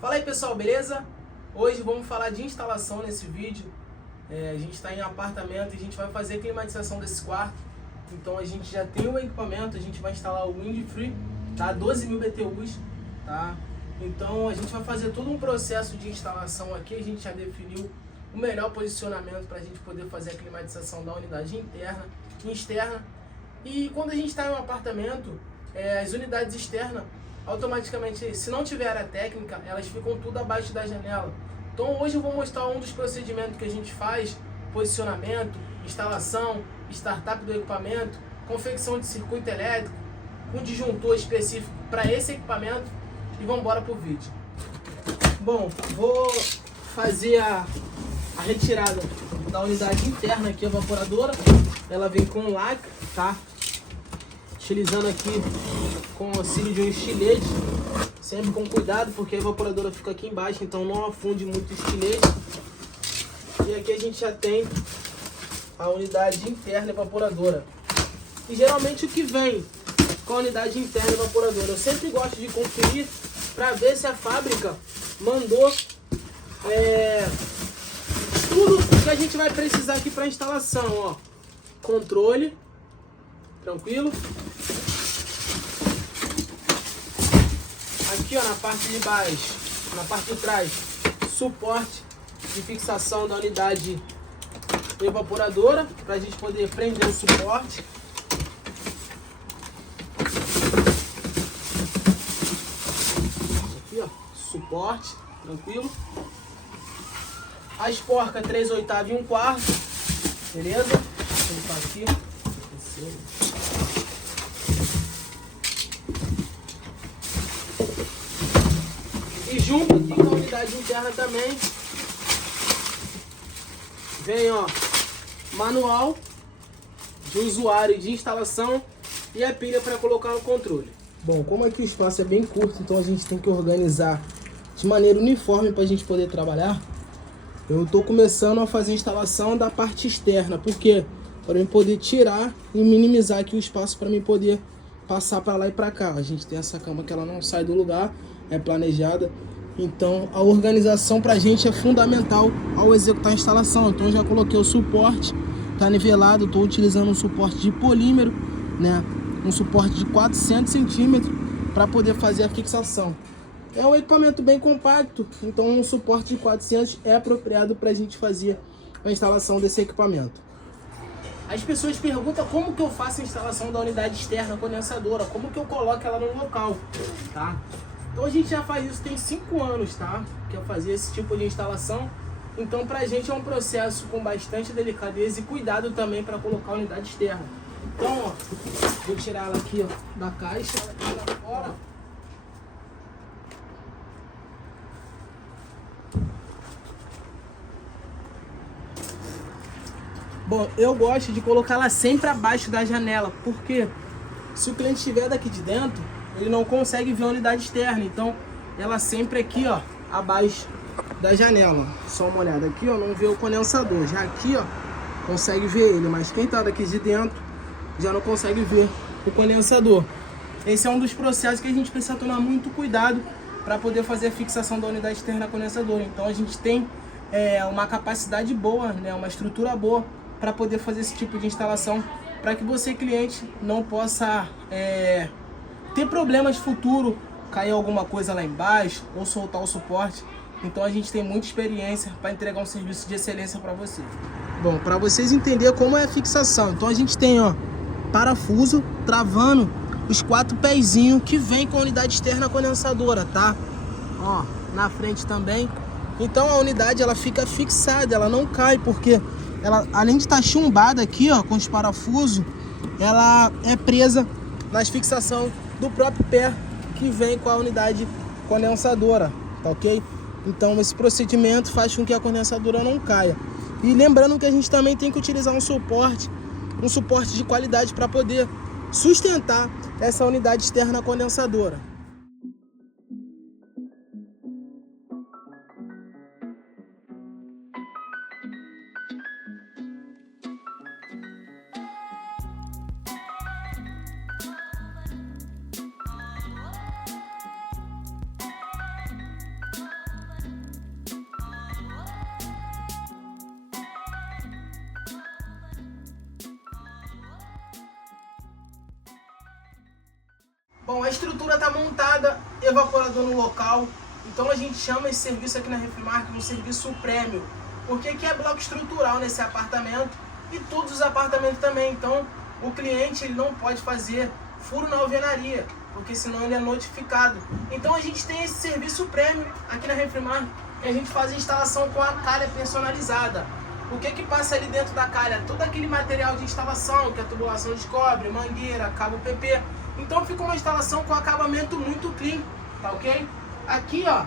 Fala aí pessoal, beleza? Hoje vamos falar de instalação nesse vídeo. A gente está em apartamento e a gente vai fazer a climatização desse quarto. Então a gente já tem o equipamento, a gente vai instalar o Windfree, tá? 12.000 BTUs, tá? Então a gente vai fazer todo um processo de instalação aqui. A gente já definiu o melhor posicionamento para a gente poder fazer a climatização da unidade interna e externa. E quando a gente está em um apartamento, as unidades externas, automaticamente, se não tiver área técnica, elas ficam tudo abaixo da janela. Então hoje eu vou mostrar um dos procedimentos que a gente faz: posicionamento, instalação, startup do equipamento, confecção de circuito elétrico, um disjuntor específico para esse equipamento, e vamos embora pro vídeo. Bom, vou fazer a retirada da unidade interna aqui, a evaporadora. Ela vem com lacre, tá? Utilizando aqui com o auxílio de um estilete, sempre com cuidado, porque a evaporadora fica aqui embaixo, então não afunde muito o estilete. E aqui a gente já tem a unidade interna evaporadora. E geralmente o que vem com a unidade interna evaporadora, eu sempre gosto de conferir para ver se a fábrica mandou tudo que a gente vai precisar aqui para instalação, ó. Controle, tranquilo. Aqui, ó, na parte de baixo, na parte de trás, suporte de fixação da unidade evaporadora, para a gente poder prender o suporte. Aqui, ó, suporte, tranquilo. As porcas 3/8 e 1/4, beleza? Vou colocar aqui. E junto aqui com a unidade interna também vem, ó, manual de usuário de instalação e a pilha para colocar no controle. Bom, como aqui o espaço é bem curto, então a gente tem que organizar de maneira uniforme para a gente poder trabalhar. Eu estou começando a fazer a instalação da parte externa, porque para eu poder tirar e minimizar aqui o espaço para mim poder passar para lá e para cá. A gente tem essa cama que ela não sai do lugar, é planejada. Então a organização para a gente é fundamental ao executar a instalação. Então eu já coloquei o suporte, tá nivelado. Estou utilizando um suporte de polímero, né? Um suporte de 400 centímetros para poder fazer a fixação. É um equipamento bem compacto, então um suporte de 400 é apropriado para a gente fazer a instalação desse equipamento. As pessoas perguntam como que eu faço a instalação da unidade externa condensadora, como que eu coloco ela no local, tá? Então a gente já faz isso tem 5 anos, tá? Que eu fazia esse tipo de instalação. Então pra gente é um processo com bastante delicadeza e cuidado também para colocar a unidade externa. Então, ó, vou tirar ela aqui, ó, da caixa, ela fora. Bom, eu gosto de colocar ela sempre abaixo da janela, porque se o cliente estiver daqui de dentro, ele não consegue ver a unidade externa. Então, ela sempre aqui, ó, abaixo da janela. Só uma olhada aqui, ó, não vê o condensador. Já aqui, ó, consegue ver ele, mas quem tá daqui de dentro já não consegue ver o condensador. Esse é um dos processos que a gente precisa tomar muito cuidado para poder fazer a fixação da unidade externa condensadora. Então, a gente tem uma capacidade boa, né, uma estrutura boa para poder fazer esse tipo de instalação, para que você, cliente, não possa ter problemas futuro, cair alguma coisa lá embaixo ou soltar o suporte. Então a gente tem muita experiência para entregar um serviço de excelência para você. Bom, para vocês entenderem como é a fixação, então a gente tem, ó, parafuso travando os 4 pezinhos que vem com a unidade externa condensadora, tá? Ó, na frente também. Então a unidade ela fica fixada, ela não cai, porque ela, além de estar chumbada aqui, ó, com os parafusos, ela é presa nas fixações do próprio pé que vem com a unidade condensadora, tá ok? Então esse procedimento faz com que a condensadora não caia. E lembrando que a gente também tem que utilizar um suporte de qualidade para poder sustentar essa unidade externa condensadora. Bom, a estrutura está montada, evaporador no local. Então a gente chama esse serviço aqui na Refrimark um serviço prêmio. Porque aqui é bloco estrutural nesse apartamento e todos os apartamentos também. Então o cliente ele não pode fazer furo na alvenaria, porque senão ele é notificado. Então a gente tem esse serviço prêmio aqui na Refrimark, que a gente faz a instalação com a calha personalizada. O que passa ali dentro da calha? Todo aquele material de instalação, que é tubulação de cobre, mangueira, cabo PP. Então fica uma instalação com acabamento muito clean, tá ok? Aqui, ó,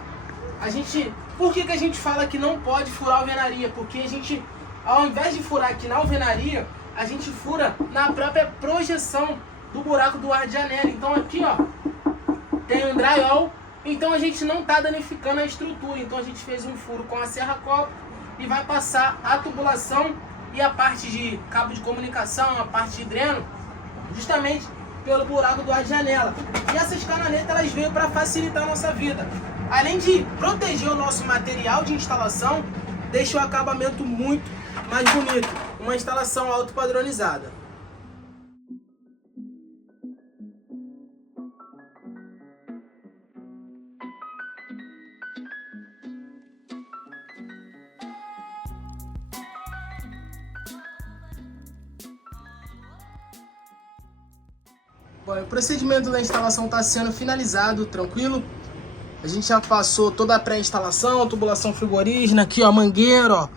a gente... Por que a gente fala que não pode furar a alvenaria? Porque a gente, ao invés de furar aqui na alvenaria, a gente fura na própria projeção do buraco do ar de janela. Então aqui, ó, tem um drywall, então a gente não tá danificando a estrutura. Então a gente fez um furo com a serra-copo e vai passar a tubulação e a parte de cabo de comunicação, a parte de dreno, justamente pelo buraco do ar de janela. E essas cananetas elas veio para facilitar a nossa vida. Além de proteger o nosso material de instalação, deixa o acabamento muito mais bonito. Uma instalação autopadronizada. Bom, o procedimento da instalação está sendo finalizado, tranquilo. A gente já passou toda a pré-instalação, tubulação frigorígena, aqui ó, mangueira, ó.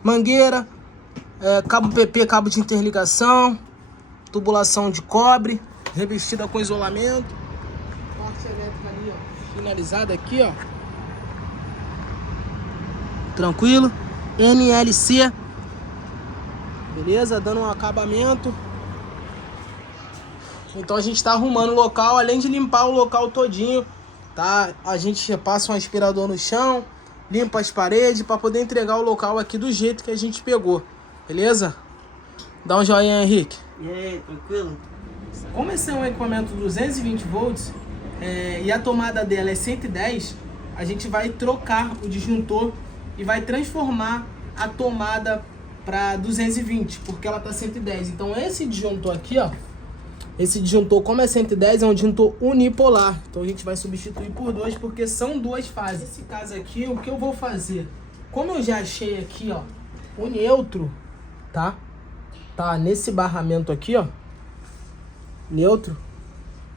Mangueira, cabo PP, cabo de interligação, tubulação de cobre, revestida com isolamento. Parte elétrica ali, ó, finalizada aqui, ó. Tranquilo. NLC. Beleza? Dando um acabamento. Então a gente está arrumando o local, além de limpar o local todinho, tá? A gente passa um aspirador no chão, limpa as paredes para poder entregar o local aqui do jeito que a gente pegou, beleza? Dá um joinha, Henrique. E aí, tranquilo? Como esse é um equipamento 220 volts e a tomada dela é 110, a gente vai trocar o disjuntor e vai transformar a tomada para 220, porque ela tá 110. Então esse disjuntor aqui, ó, esse disjuntor, como é 110, é um disjuntor unipolar. Então a gente vai substituir por 2, porque são 2 fases. Nesse caso aqui, o que eu vou fazer? Como eu já achei aqui, ó, o neutro, tá? Tá nesse barramento aqui, ó, neutro.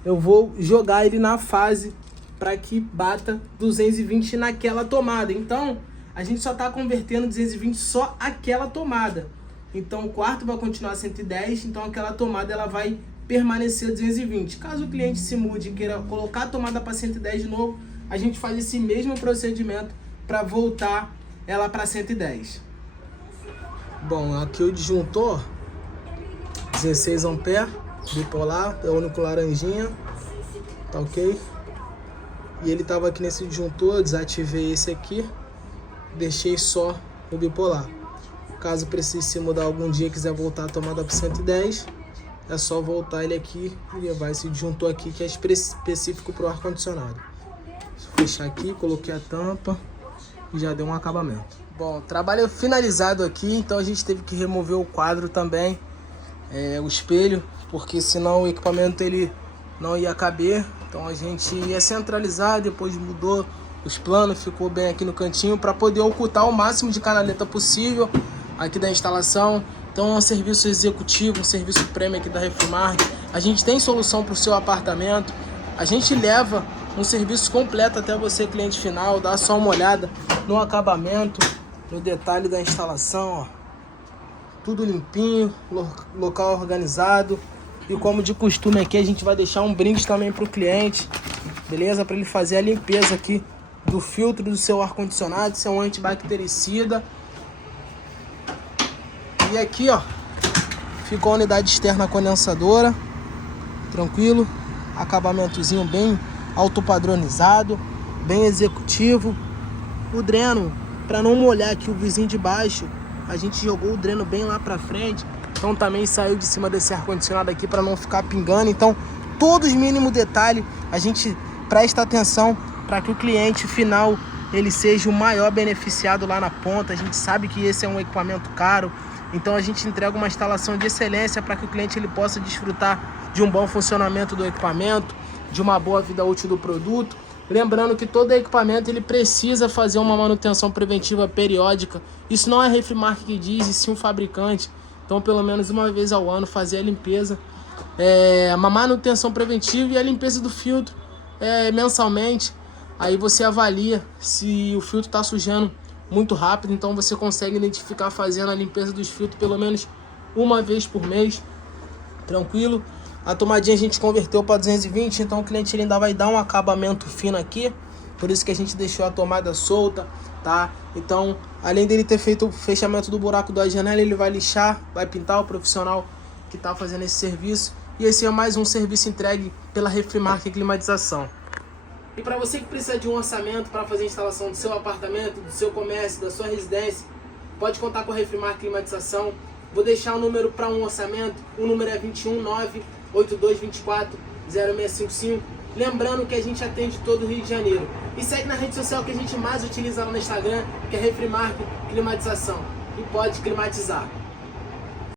Eu vou jogar ele na fase para que bata 220 naquela tomada. Então, a gente só tá convertendo 220 só aquela tomada. Então, o quarto vai continuar 110, então aquela tomada ela vai permanecer 220. Caso o cliente se mude e queira colocar a tomada para 110 de novo, a gente faz esse mesmo procedimento para voltar ela para 110. Bom, aqui o disjuntor 16 ampere, bipolar, é o único laranjinha, tá ok? E ele tava aqui nesse disjuntor, desativei esse aqui, deixei só o bipolar. Caso precise se mudar algum dia e quiser voltar a tomada para 110, é só voltar ele aqui e levar esse disjuntor aqui que é específico para o ar-condicionado. Fechar aqui, coloquei a tampa e já deu um acabamento. Bom, trabalho finalizado aqui, então a gente teve que remover o quadro também, o espelho, porque senão o equipamento ele não ia caber. Então a gente ia centralizar, depois mudou os planos, ficou bem aqui no cantinho para poder ocultar o máximo de canaleta possível aqui da instalação. Então é um serviço executivo, um serviço prêmio aqui da Refrimark. A gente tem solução para o seu apartamento. A gente leva um serviço completo até você, cliente final. Dá só uma olhada no acabamento, no detalhe da instalação, ó. Tudo limpinho, local organizado. E como de costume aqui, a gente vai deixar um brinde também para o cliente, beleza? Para ele fazer a limpeza aqui do filtro do seu ar-condicionado. Isso é um antibactericida. E aqui, ó, ficou a unidade externa condensadora, tranquilo, acabamentozinho bem autopadronizado, bem executivo. O dreno, para não molhar aqui o vizinho de baixo, a gente jogou o dreno bem lá pra frente, então também saiu de cima desse ar-condicionado aqui para não ficar pingando. Então, todos os mínimos detalhes, a gente presta atenção para que o cliente final ele seja o maior beneficiado lá na ponta. A gente sabe que esse é um equipamento caro, então a gente entrega uma instalação de excelência para que o cliente ele possa desfrutar de um bom funcionamento do equipamento. de uma boa vida útil do produto. Lembrando que todo equipamento ele precisa fazer uma manutenção preventiva periódica. Isso não é a Refrimark que diz, e sim o fabricante. Então, pelo menos uma vez ao ano, fazer a limpeza, uma manutenção preventiva, e a limpeza do filtro mensalmente. Aí você avalia se o filtro está sujando muito rápido, então você consegue identificar fazendo a limpeza dos filtros pelo menos uma vez por mês. Tranquilo? A tomadinha a gente converteu para 220, então o cliente ele ainda vai dar um acabamento fino aqui, por isso que a gente deixou a tomada solta, tá? Então, além dele ter feito o fechamento do buraco da janela, ele vai lixar, vai pintar, o profissional que tá fazendo esse serviço. E esse é mais um serviço entregue pela Refrimark Climatização. E para você que precisa de um orçamento para fazer a instalação do seu apartamento, do seu comércio, da sua residência, pode contar com a Refrimark Climatização. Vou deixar o número para um orçamento, o número é 219-8224-0655. Lembrando que a gente atende todo o Rio de Janeiro. E segue na rede social que a gente mais utiliza lá no Instagram, que é Refrimark Climatização. E pode climatizar.